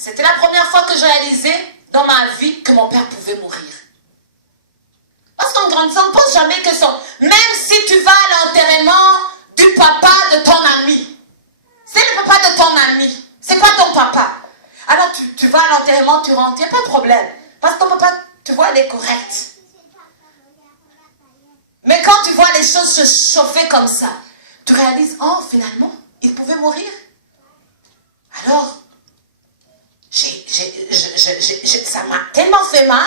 C'était la première fois que je réalisais dans ma vie que mon père pouvait mourir. Parce qu'en grandissant, on ne pense jamais que son... Même si tu vas à l'enterrement du papa de ton ami, c'est le papa de ton ami, c'est pas ton papa. Alors tu vas à l'enterrement, tu rentres, il n'y a pas de problème. Parce que ton papa, tu vois, il est correct. Mais quand tu vois les choses se chauffer comme ça, tu réalises, oh, finalement, il pouvait mourir. Alors, ça m'a tellement fait mal.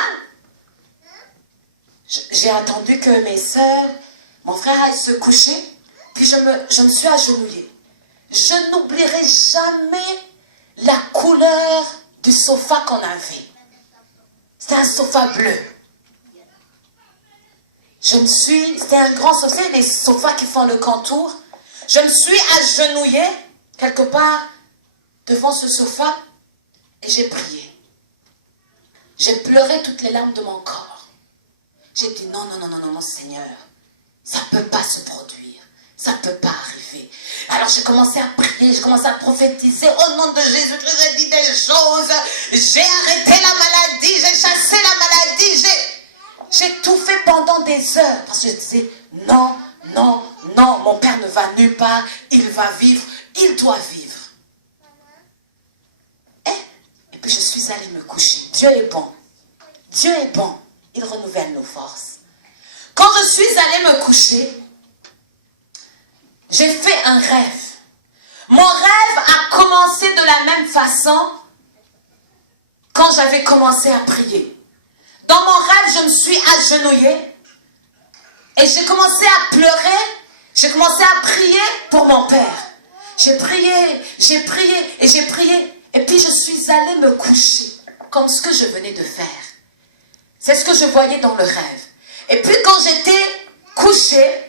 J'ai attendu que mes soeurs, mon frère aille se coucher, puis je me suis agenouillée. Je n'oublierai jamais la couleur du sofa qu'on avait. C'était un sofa bleu. C'était un grand sofa, c'est les sofas qui font le contour. Je me suis agenouillée quelque part devant ce sofa et j'ai prié. J'ai pleuré toutes les larmes de mon corps. J'ai dit non, non, non, non, non, non, Seigneur, ça ne peut pas se produire, ça ne peut pas arriver. Alors j'ai commencé à prier, j'ai commencé à prophétiser au nom de Jésus, j'ai dit des choses, j'ai arrêté la maladie, j'ai chassé la maladie, j'ai tout fait pendant des heures, parce que je disais non, non, non, mon père ne va nulle part, il va vivre, il doit vivre. Et puis je suis allée me coucher. Dieu est bon, Dieu est bon. Il renouvelle nos forces. Quand je suis allée me coucher, j'ai fait un rêve. Mon rêve a commencé de la même façon quand j'avais commencé à prier. Dans mon rêve, je me suis agenouillée et j'ai commencé à pleurer. J'ai commencé à prier pour mon père. J'ai prié et j'ai prié. Et puis je suis allée me coucher comme ce que je venais de faire. C'est ce que je voyais dans le rêve. Et puis quand j'étais couchée,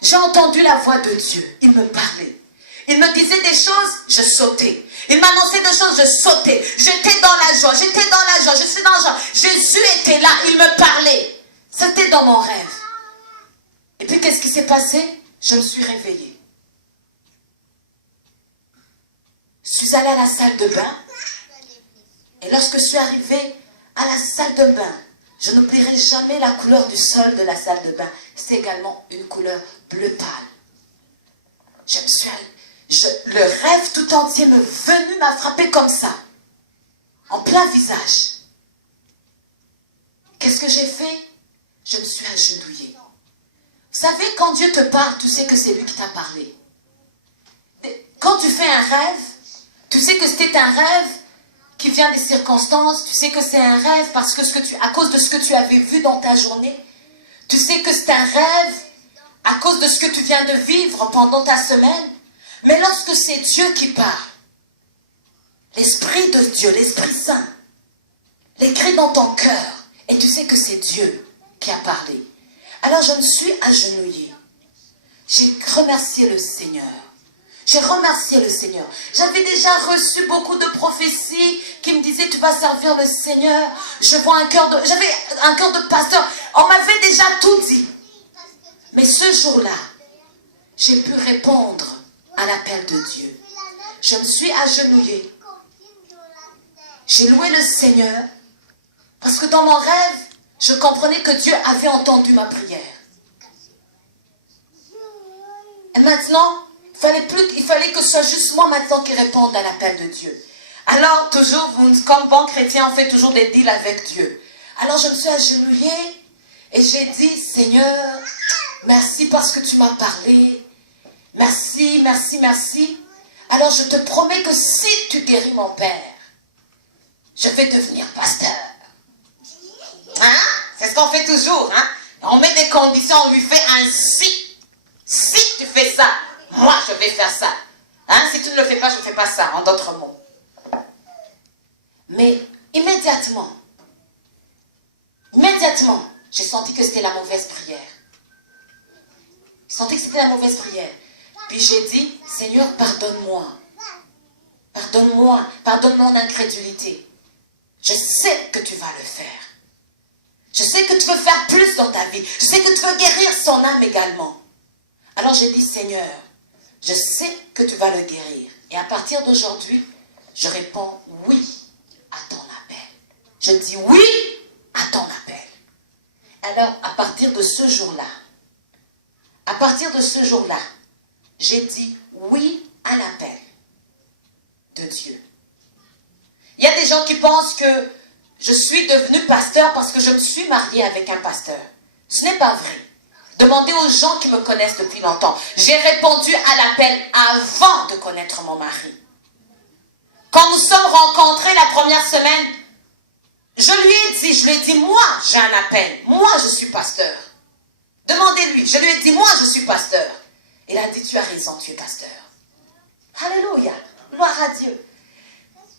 j'ai entendu la voix de Dieu. Il me parlait. Il me disait des choses, je sautais. Il m'annonçait des choses, je sautais. J'étais dans la joie, je suis dans la joie. Jésus était là, il me parlait. C'était dans mon rêve. Et puis qu'est-ce qui s'est passé? Je me suis réveillée. Je suis allée à la salle de bain. Et lorsque je suis arrivée à la salle de bain, je n'oublierai jamais la couleur du sol de la salle de bain. C'est également une couleur bleu pâle. Le rêve tout entier m'a frappé comme ça, en plein visage. Qu'est-ce que j'ai fait? Je me suis agenouillée. Vous savez, quand Dieu te parle, tu sais que c'est lui qui t'a parlé. Quand tu fais un rêve, tu sais que c'était un rêve qui vient des circonstances, tu sais que c'est un rêve parce que à cause de ce que tu avais vu dans ta journée, tu sais que c'est un rêve à cause de ce que tu viens de vivre pendant ta semaine. Mais lorsque c'est Dieu qui parle, l'Esprit de Dieu, l'Esprit Saint, l'écrit dans ton cœur, et tu sais que c'est Dieu qui a parlé. Alors je me suis agenouillée. J'ai remercié le Seigneur. J'ai remercié le Seigneur. J'avais déjà reçu beaucoup de prophéties qui me disaient tu vas servir le Seigneur. J'avais un cœur de pasteur. On m'avait déjà tout dit. Mais ce jour-là, j'ai pu répondre à l'appel de Dieu. Je me suis agenouillée. J'ai loué le Seigneur parce que dans mon rêve, je comprenais que Dieu avait entendu ma prière. Et maintenant, il fallait que ce soit juste moi maintenant qui réponde à l'appel de Dieu. Alors, toujours, comme bon chrétien, on fait toujours des deals avec Dieu. Alors, je me suis agenouillée et j'ai dit, Seigneur, merci parce que tu m'as parlé. Merci, merci, merci. Alors, je te promets que si tu guéris mon père, je vais devenir pasteur. Hein? C'est ce qu'on fait toujours. Hein? On met des conditions, on lui fait un si. Si tu fais ça, moi je vais faire ça. Hein? Si tu ne le fais pas, je ne fais pas ça, en d'autres mots. Mais immédiatement, j'ai senti que c'était la mauvaise prière. J'ai senti que c'était la mauvaise prière. Puis j'ai dit, Seigneur, pardonne-moi. Pardonne mon incrédulité. Je sais que tu vas le faire. Je sais que tu veux faire plus dans ta vie. Je sais que tu veux guérir son âme également. Alors j'ai dit, Seigneur, je sais que tu vas le guérir. Et à partir d'aujourd'hui, je réponds oui à ton appel. Je dis oui à ton appel. Alors, à partir de ce jour-là, j'ai dit oui à l'appel de Dieu. Il y a des gens qui pensent que je suis devenue pasteur parce que je me suis mariée avec un pasteur. Ce n'est pas vrai. Demandez aux gens qui me connaissent depuis longtemps. J'ai répondu à l'appel avant de connaître mon mari. Quand nous sommes rencontrés la première semaine, je lui ai dit, moi j'ai un appel. Moi je suis pasteur. Demandez-lui. Je lui ai dit, moi je suis pasteur. Il a dit, tu as raison, tu es pasteur. Alléluia. Gloire à Dieu.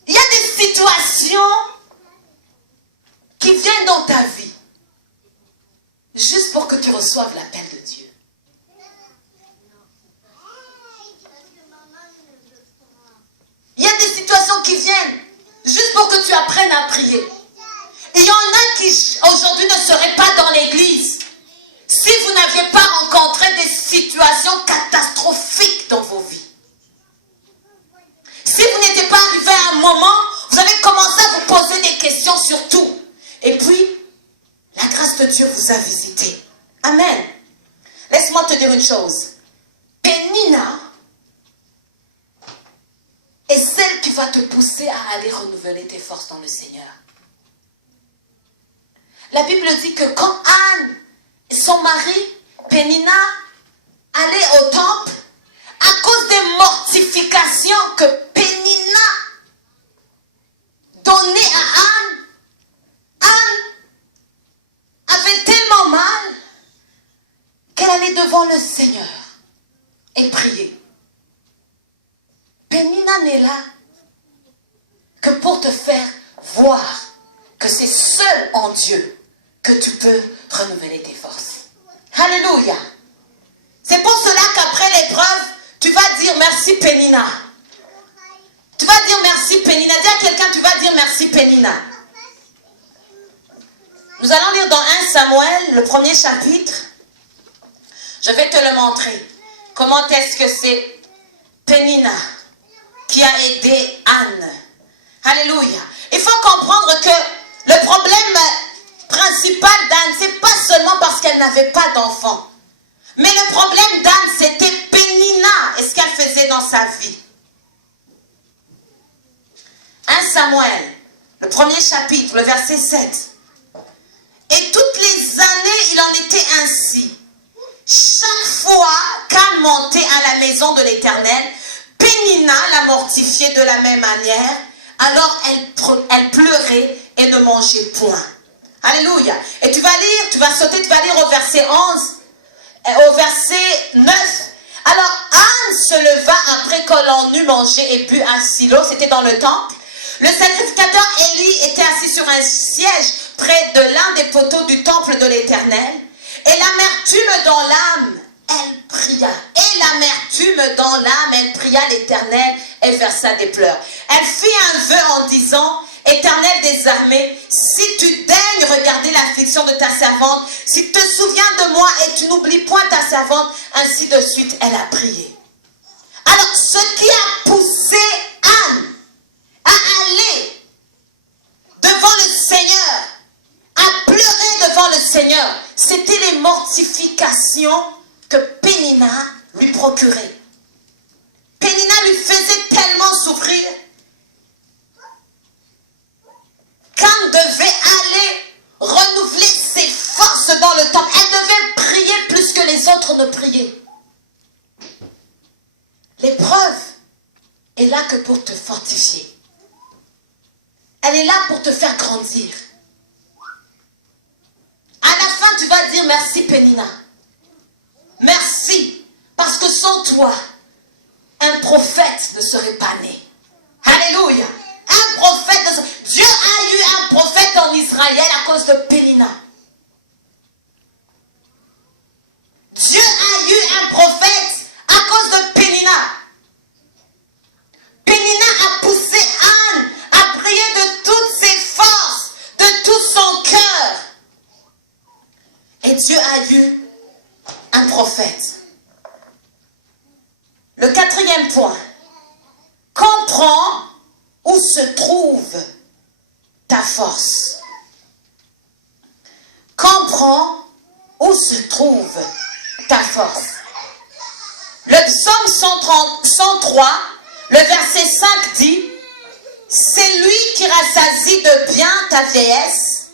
Il y a des situations qui viennent dans ta vie juste pour que tu reçoives l'appel de Dieu. Il y a des situations qui viennent juste pour que tu apprennes à prier. Il y en a qui aujourd'hui ne seraient pas dans l'église si vous n'aviez pas rencontré des situations catastrophiques dans vos vies. Si vous n'étiez pas arrivé à un moment, vous avez commencé à vous poser des questions sur tout. Et puis, la grâce de Dieu vous a visité. Amen. Laisse-moi te dire une chose. Pénina est celle qui va te pousser à aller renouveler tes forces dans le Seigneur. La Bible dit que quand Anne et son mari, Pénina, allaient au temple, à cause des mortifications que Pénina donnait à Anne, Anne avait tellement mal qu'elle allait devant le Seigneur et prier. Pénina n'est là que pour te faire voir que c'est seul en Dieu que tu peux renouveler tes forces. Alléluia. C'est pour cela qu'après l'épreuve, tu vas dire merci Pénina. Tu vas dire merci Pénina. Dis à quelqu'un, tu vas dire merci Pénina. Nous allons lire dans 1 Samuel, le premier chapitre. Je vais te le montrer. Comment est-ce que c'est Pénina qui a aidé Anne. Alléluia. Il faut comprendre que le problème principal d'Anne, c'est pas seulement parce qu'elle n'avait pas d'enfant. Mais le problème d'Anne, c'était Pénina et ce qu'elle faisait dans sa vie. 1 Samuel, le premier chapitre, le verset 7. Et toutes les années, il en était ainsi. Chaque fois qu'Anne montait à la maison de l'Éternel, Pénina la mortifiait de la même manière. Alors elle pleurait et ne mangeait point. Alléluia. Et tu vas lire au verset 11, au verset 9. Alors Anne se leva après que l'on eut mangé et bu à Silo, c'était dans le temple. Le sacrificateur Élie était assis sur un siège près de l'un des poteaux du temple de l'Éternel. Et l'amertume dans l'âme, elle pria. Et l'amertume dans l'âme, elle pria l'Éternel et versa des pleurs. Elle fit un vœu en disant, Éternel des armées, si tu daignes regarder l'affliction de ta servante, si tu te souviens de moi et tu n'oublies point ta servante, ainsi de suite, elle a prié. Alors, ce qui a poussé Anne à aller devant le Seigneur, à pleurer devant le Seigneur, c'était les mortifications que Pénina lui procurait. Pénina lui faisait tellement souffrir qu'Anne devait aller renouveler ses forces dans le temple. Elle devait prier plus que les autres ne priaient. L'épreuve est là que pour te fortifier. Elle est là pour te faire grandir. À la fin, tu vas dire merci Pénina. Merci, parce que sans toi, un prophète ne serait pas né. Alléluia. Un prophète, Dieu a eu un prophète en Israël à cause de Pénina. Dieu a eu un prophète à cause de Pénina. Pénina a poussé Anne à prier de toutes ses forces, de tout son cœur. Et Dieu a eu un prophète. Le quatrième point. Comprends ou se trouve ta force. Comprends où se trouve ta force. Le psaume 103, le verset 5 dit, c'est lui qui rassasie de bien ta vieillesse,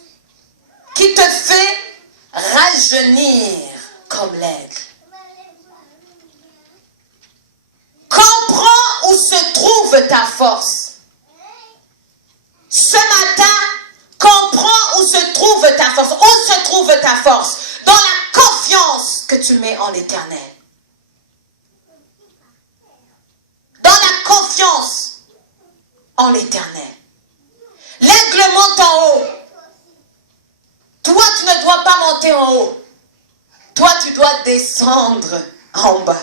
qui te fait rajeunir comme l'aigle. Comprends où se trouve ta force. Ce matin, comprends où se trouve ta force. Où se trouve ta force? Dans la confiance que tu mets en l'Éternel. Dans la confiance en l'Éternel. L'aigle monte en haut. Toi, tu ne dois pas monter en haut. Toi, tu dois descendre en bas.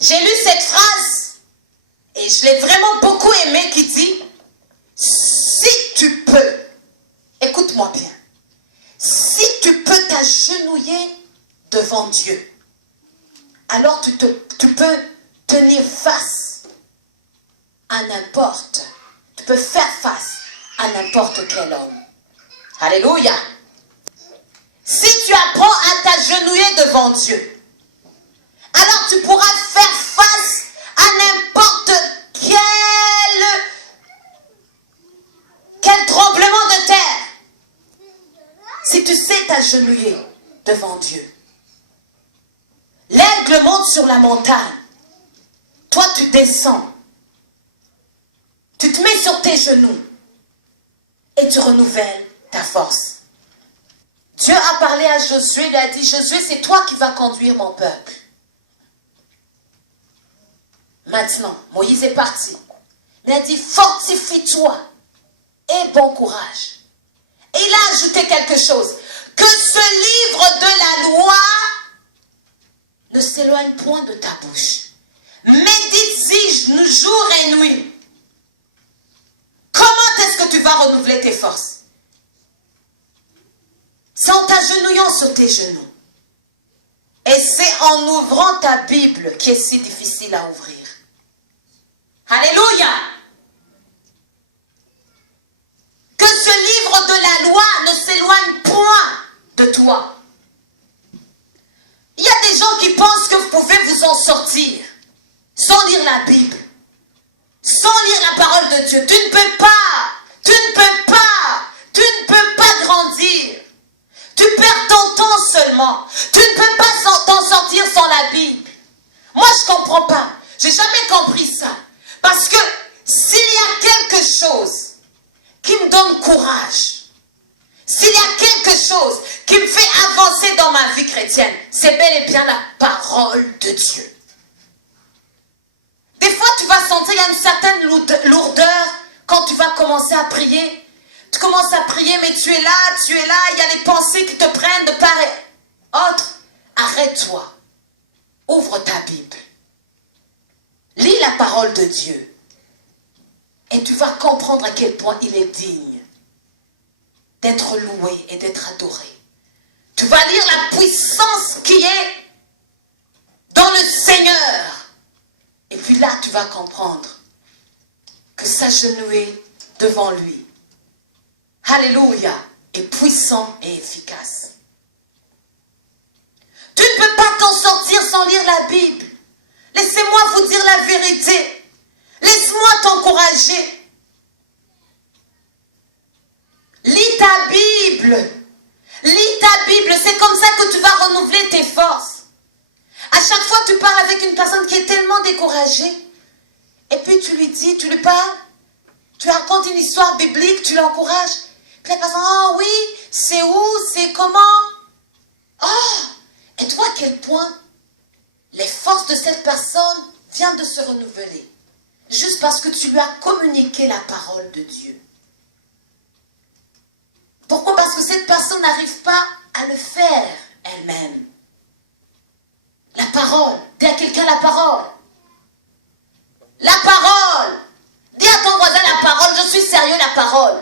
J'ai lu cette phrase et je l'ai vraiment beaucoup aimée qui dit, si tu peux, écoute-moi bien, si tu peux t'agenouiller devant Dieu, alors tu peux tenir face à n'importe, tu peux faire face à n'importe quel homme. Alléluia. Si tu apprends à t'agenouiller devant Dieu, alors tu pourras faire face à n'importe quel tremblement de terre. Si tu sais t'agenouiller devant Dieu. L'aigle monte sur la montagne. Toi, tu descends. Tu te mets sur tes genoux. Et tu renouvelles ta force. Dieu a parlé à Josué, il a dit, Josué, c'est toi qui vas conduire mon peuple. Maintenant, Moïse est parti. Il a dit, fortifie-toi et bon courage. Et il a ajouté quelque chose. Que ce livre de la loi ne s'éloigne point de ta bouche. Médite-y jour et nuit. Comment est-ce que tu vas renouveler tes forces? C'est en t'agenouillant sur tes genoux. Et c'est en ouvrant ta Bible qui est si difficile à ouvrir. Alléluia! Que ce livre de la loi ne s'éloigne point de toi. Il y a des gens qui pensent que vous pouvez vous en sortir sans lire la Bible, sans lire la parole de Dieu. Tu ne peux pas, tu ne peux pas, tu ne peux pas grandir. Tu perds ton temps seulement. Tu ne peux pas t'en sortir sans la Bible. Moi, je ne comprends pas. Je n'ai jamais compris ça. Parce que s'il y a quelque chose qui me donne courage, s'il y a quelque chose qui me fait avancer dans ma vie chrétienne, c'est bel et bien la parole de Dieu. Des fois, tu vas sentir qu'il y a une certaine lourdeur quand tu vas commencer à prier. Tu commences à prier, mais tu es là, il y a les pensées qui te prennent de part et autre. Arrête-toi. Ouvre ta Bible. Lis la parole de Dieu. Et tu vas comprendre à quel point il est digne d'être loué et d'être adoré. Tu vas lire la puissance qui est dans le Seigneur. Et puis là, tu vas comprendre que s'agenouiller devant lui, alléluia, est puissant et efficace. Tu ne peux pas t'en sortir sans lire la Bible. Laissez-moi vous dire la vérité. Laisse-moi t'encourager. Lis ta Bible. Lis ta Bible. C'est comme ça que tu vas renouveler tes forces. À chaque fois tu parles avec une personne qui est tellement découragée, et puis tu lui dis, tu lui parles, tu racontes une histoire biblique, tu l'encourages. Puis la personne, oh oui, c'est où, c'est comment? Oh, et tu vois à quel point les forces de cette personne viennent de se renouveler. Juste parce que tu lui as communiqué la parole de Dieu. Pourquoi? Parce que cette personne n'arrive pas à le faire elle-même. La parole. Dis à quelqu'un la parole. La parole. Dis à ton voisin la parole. Je suis sérieux, la parole.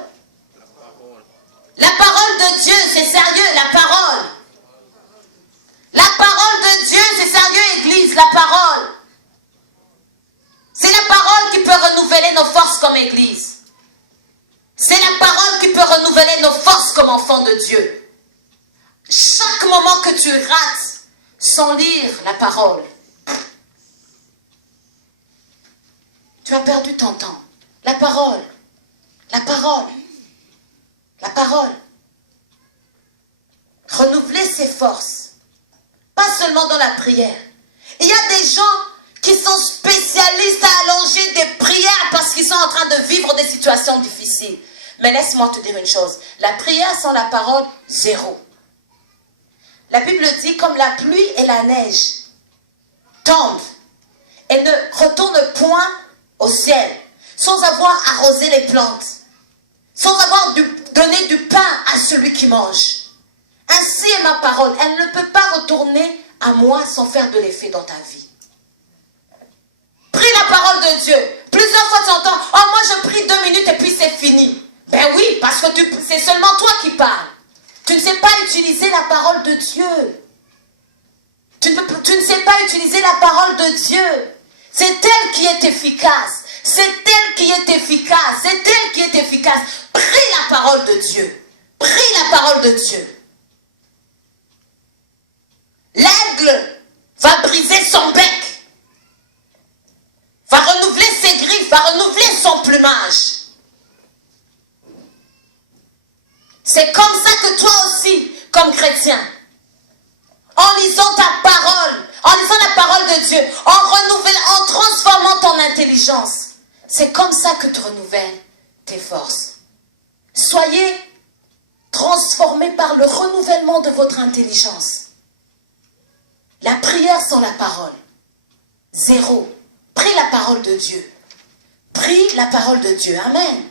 La parole de Dieu, c'est sérieux, la parole. La parole de Dieu, c'est sérieux, Église, la parole. C'est la Église. C'est la parole qui peut renouveler nos forces comme enfants de Dieu. Chaque moment que tu rates sans lire la parole, tu as perdu ton temps. La parole, la parole, la parole. Renouveler ses forces, pas seulement dans la prière. Il y a des gens qui sont spécialistes à allonger des prières parce qu'ils sont en train de vivre des situations difficiles. Mais laisse-moi te dire une chose, la prière sans la parole, zéro. La Bible dit comme la pluie et la neige tombent et ne retournent point au ciel sans avoir arrosé les plantes, sans avoir donné du pain à celui qui mange. Ainsi est ma parole, elle ne peut pas retourner à moi sans faire de l'effet dans ta vie. Prie la parole de Dieu. Plusieurs fois tu entends, oh moi je prie 2 minutes et puis c'est fini. Ben oui, parce que c'est seulement toi qui parles. Tu ne sais pas utiliser la parole de Dieu. Tu ne sais pas utiliser la parole de Dieu. C'est elle qui est efficace. C'est elle qui est efficace. C'est elle qui est efficace. Prie la parole de Dieu. Prie la parole de Dieu. L'aigle va briser son bec, va renouveler ses griffes, va renouveler son plumage. C'est comme ça que toi aussi, comme chrétien, en lisant ta parole, en lisant la parole de Dieu, en transformant ton intelligence, c'est comme ça que tu renouvelles tes forces. Soyez transformés par le renouvellement de votre intelligence. La prière sans la parole, zéro. Prie la parole de Dieu. Prie la parole de Dieu. Amen.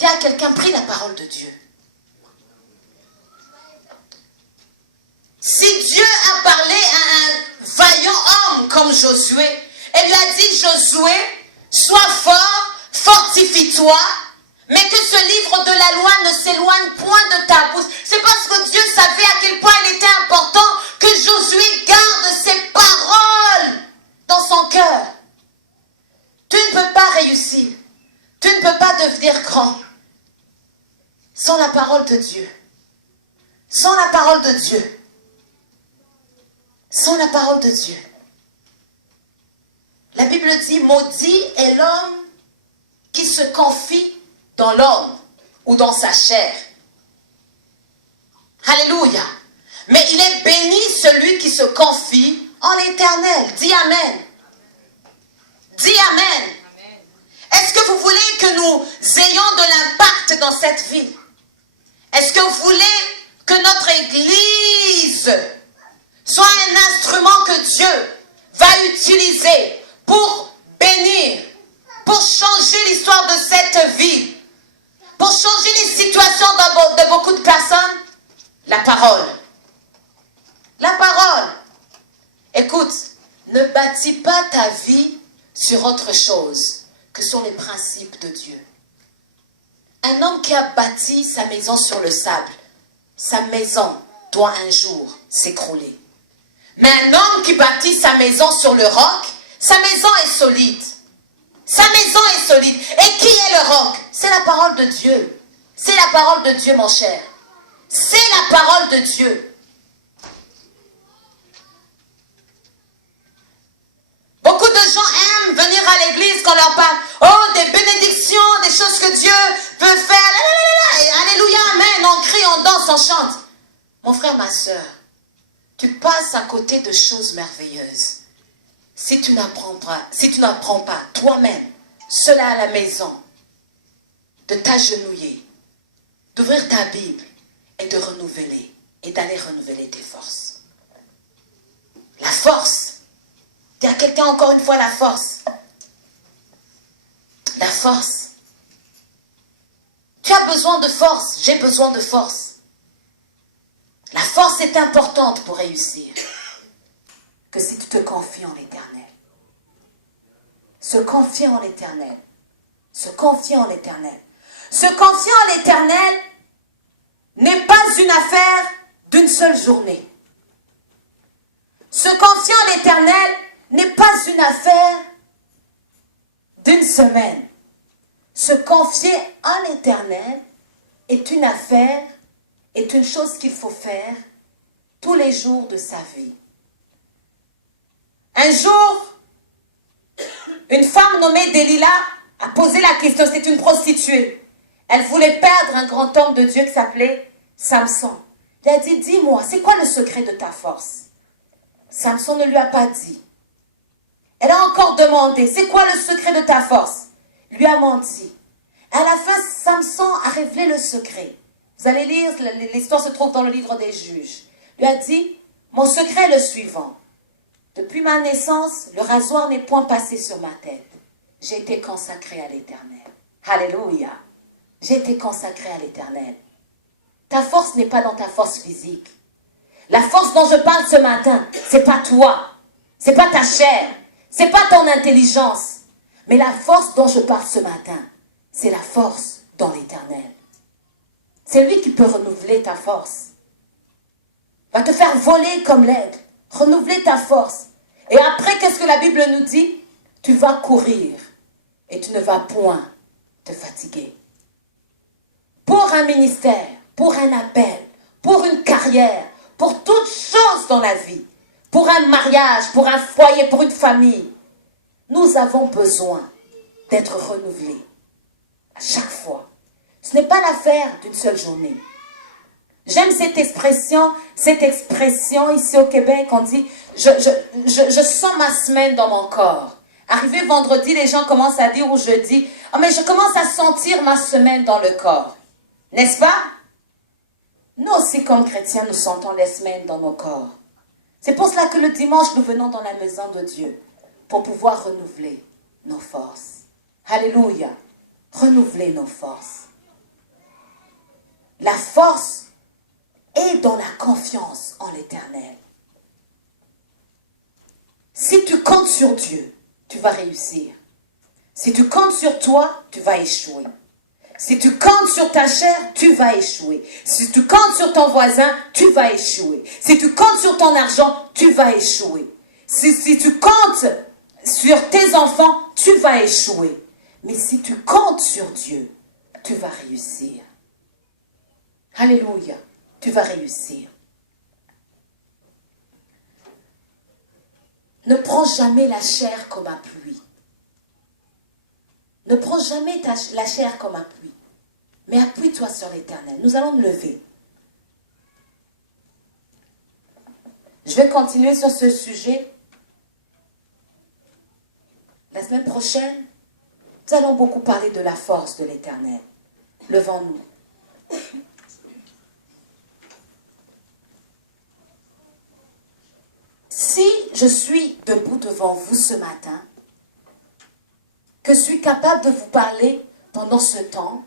Dis à quelqu'un, prie la parole de Dieu. Si Dieu a parlé à un vaillant homme comme Josué, elle lui a dit, Josué, sois fort, fortifie-toi, mais que ce livre de la loi ne s'éloigne point de ta bouche. C'est parce que Dieu savait à quel point il était important que Josué garde ses paroles dans son cœur. Tu ne peux pas réussir. Tu ne peux pas devenir grand sans la parole de Dieu. Sans la parole de Dieu. Sans la parole de Dieu. La Bible dit, maudit est l'homme qui se confie dans l'homme ou dans sa chair. Alléluia. Mais il est béni celui qui se confie en l'Éternel. Dis Amen. Dis Amen. Est-ce que vous voulez que nous ayons de l'impact dans cette vie? Est-ce que vous voulez que notre Église soit un instrument que Dieu va utiliser pour bénir, pour changer l'histoire de cette ville, pour changer les situations de beaucoup de personnes? La parole. La parole. Écoute, ne bâtis pas ta vie sur autre chose que sur les principes de Dieu. Un homme qui a bâti sa maison sur le sable, sa maison doit un jour s'écrouler. Mais un homme qui bâtit sa maison sur le roc, sa maison est solide. Sa maison est solide. Et qui est le roc? C'est la parole de Dieu. C'est la parole de Dieu, mon cher. C'est la parole de Dieu. Beaucoup de gens aiment venir à l'église quand on leur parle, oh, des bénédictions, des choses que Dieu peut faire. Et alléluia, amen, on crie, on danse, on chante. Mon frère, ma soeur, tu passes à côté de choses merveilleuses. Si tu n'apprends pas toi-même, seul à la maison, de t'agenouiller, d'ouvrir ta Bible et de renouveler, et d'aller renouveler tes forces. La force. Dis à quelqu'un encore une fois la force. La force. Tu as besoin de force, j'ai besoin de force. La force est importante pour réussir. Que si tu te confies en l'Éternel. Se confier en l'Éternel. Se confier en l'Éternel. Se confier en l'Éternel n'est pas une affaire d'une seule journée. Se confier en l'Éternel n'est pas une affaire d'une semaine. Se confier à l'Éternel est une affaire, est une chose qu'il faut faire tous les jours de sa vie. Un jour, une femme nommée Delilah a posé la question, c'est une prostituée. Elle voulait perdre un grand homme de Dieu qui s'appelait Samson. Elle a dit, dis-moi, c'est quoi le secret de ta force? Samson ne lui a pas dit. Elle a encore demandé, c'est quoi le secret de ta force? Il lui a menti. À la fin, Samson a révélé le secret. Vous allez lire, l'histoire se trouve dans le livre des Juges. Il lui a dit, mon secret est le suivant. Depuis ma naissance, le rasoir n'est point passé sur ma tête. J'ai été consacré à l'Éternel. Alléluia. J'ai été consacré à l'Éternel. Ta force n'est pas dans ta force physique. La force dont je parle ce matin, c'est pas toi. C'est pas ta chair. C'est pas ton intelligence. Mais la force dont je parle ce matin, c'est la force dans l'Éternel. C'est lui qui peut renouveler ta force. Va te faire voler comme l'aigle. Renouveler ta force. Et après, qu'est-ce que la Bible nous dit? Tu vas courir et tu ne vas point te fatiguer. Pour un ministère, pour un appel, pour une carrière, pour toute chose dans la vie, pour un mariage, pour un foyer, pour une famille, nous avons besoin d'être renouvelés à chaque fois. Ce n'est pas l'affaire d'une seule journée. J'aime cette expression ici au Québec, on dit je sens ma semaine dans mon corps. Arrivé vendredi, les gens commencent à dire, ou jeudi, oh, mais je commence à sentir ma semaine dans le corps. N'est-ce pas? Nous aussi, comme chrétiens, nous sentons les semaines dans nos corps. C'est pour cela que le dimanche, nous venons dans la maison de Dieu pour pouvoir renouveler nos forces. Alléluia. Renouveler nos forces. La force est dans la confiance en l'Éternel. Si tu comptes sur Dieu, tu vas réussir. Si tu comptes sur toi, tu vas échouer. Si tu comptes sur ta chair, tu vas échouer. Si tu comptes sur ton voisin, tu vas échouer. Si tu comptes sur ton argent, tu vas échouer. Si tu comptes sur tes enfants, tu vas échouer. Mais si tu comptes sur Dieu, tu vas réussir. Alléluia, tu vas réussir. Ne prends jamais la chair comme appui. Ne prends jamais la chair comme appui. Mais appuie-toi sur l'Éternel. Nous allons nous lever. Je vais continuer sur ce sujet. La semaine prochaine, nous allons beaucoup parler de la force de l'Éternel. Levons-nous. Si je suis debout devant vous ce matin, que je suis capable de vous parler pendant ce temps,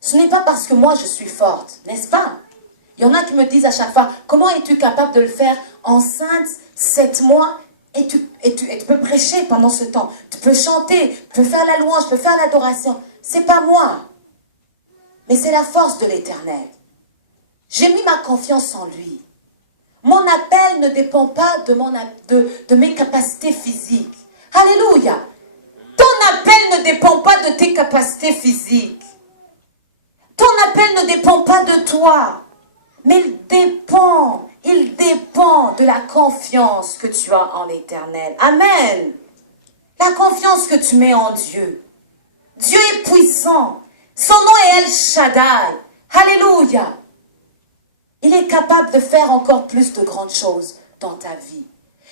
ce n'est pas parce que moi je suis forte, n'est-ce pas? Il y en a qui me disent à chaque fois, comment es-tu capable de le faire enceinte 7 mois et tu peux prêcher pendant ce temps, tu peux chanter, tu peux faire la louange, tu peux faire l'adoration. C'est pas moi, mais c'est la force de l'Éternel. J'ai mis ma confiance en lui. Mon appel ne dépend pas de mes capacités physiques. Alléluia. Ton appel ne dépend pas de tes capacités physiques. Ton appel ne dépend pas de toi. Mais il dépend de la confiance que tu as en l'Éternel. Amen. La confiance que tu mets en Dieu. Dieu est puissant. Son nom est El Shaddai. Alléluia. Il est capable de faire encore plus de grandes choses dans ta vie.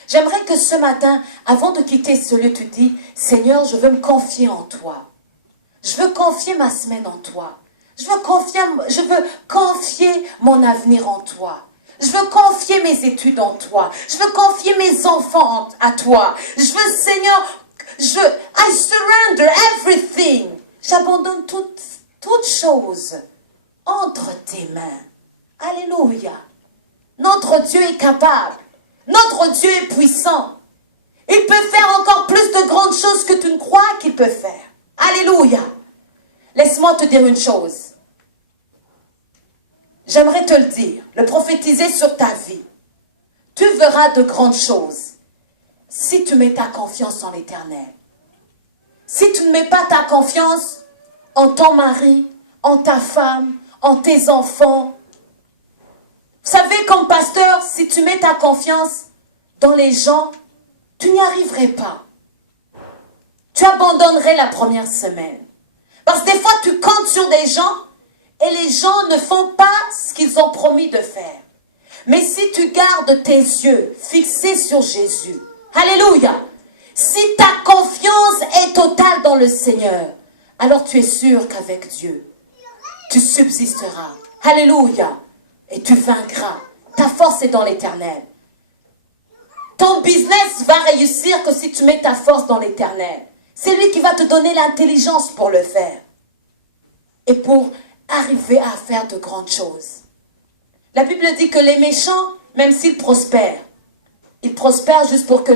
J'aimerais que ce matin, avant de quitter ce lieu, tu dis, Seigneur, je veux me confier en toi. Je veux confier ma semaine en toi. Je veux confier mon avenir en toi. Je veux confier mes études en toi. Je veux confier mes enfants à toi. Je veux, Seigneur, I surrender everything. J'abandonne toute chose entre tes mains. Alléluia. Notre Dieu est capable. Notre Dieu est puissant. Il peut faire encore plus de grandes choses que tu ne crois qu'il peut faire. Alléluia. Laisse-moi te dire une chose. J'aimerais te le dire, le prophétiser sur ta vie. Tu verras de grandes choses si tu mets ta confiance en l'Éternel. Si tu ne mets pas ta confiance en ton mari, en ta femme, en tes enfants. Vous savez, comme pasteur, si tu mets ta confiance dans les gens, tu n'y arriverais pas. Tu abandonnerais la première semaine. Parce que des fois, tu comptes sur des gens et les gens ne font pas ce qu'ils ont promis de faire. Mais si tu gardes tes yeux fixés sur Jésus, alléluia, si ta confiance est totale dans le Seigneur, alors tu es sûr qu'avec Dieu, tu subsisteras. Alléluia. Et tu vaincras. Ta force est dans l'Éternel. Ton business va réussir que si tu mets ta force dans l'Éternel. C'est lui qui va te donner l'intelligence pour le faire. Et pour arriver à faire de grandes choses. La Bible dit que les méchants, même s'ils prospèrent, ils prospèrent juste pour que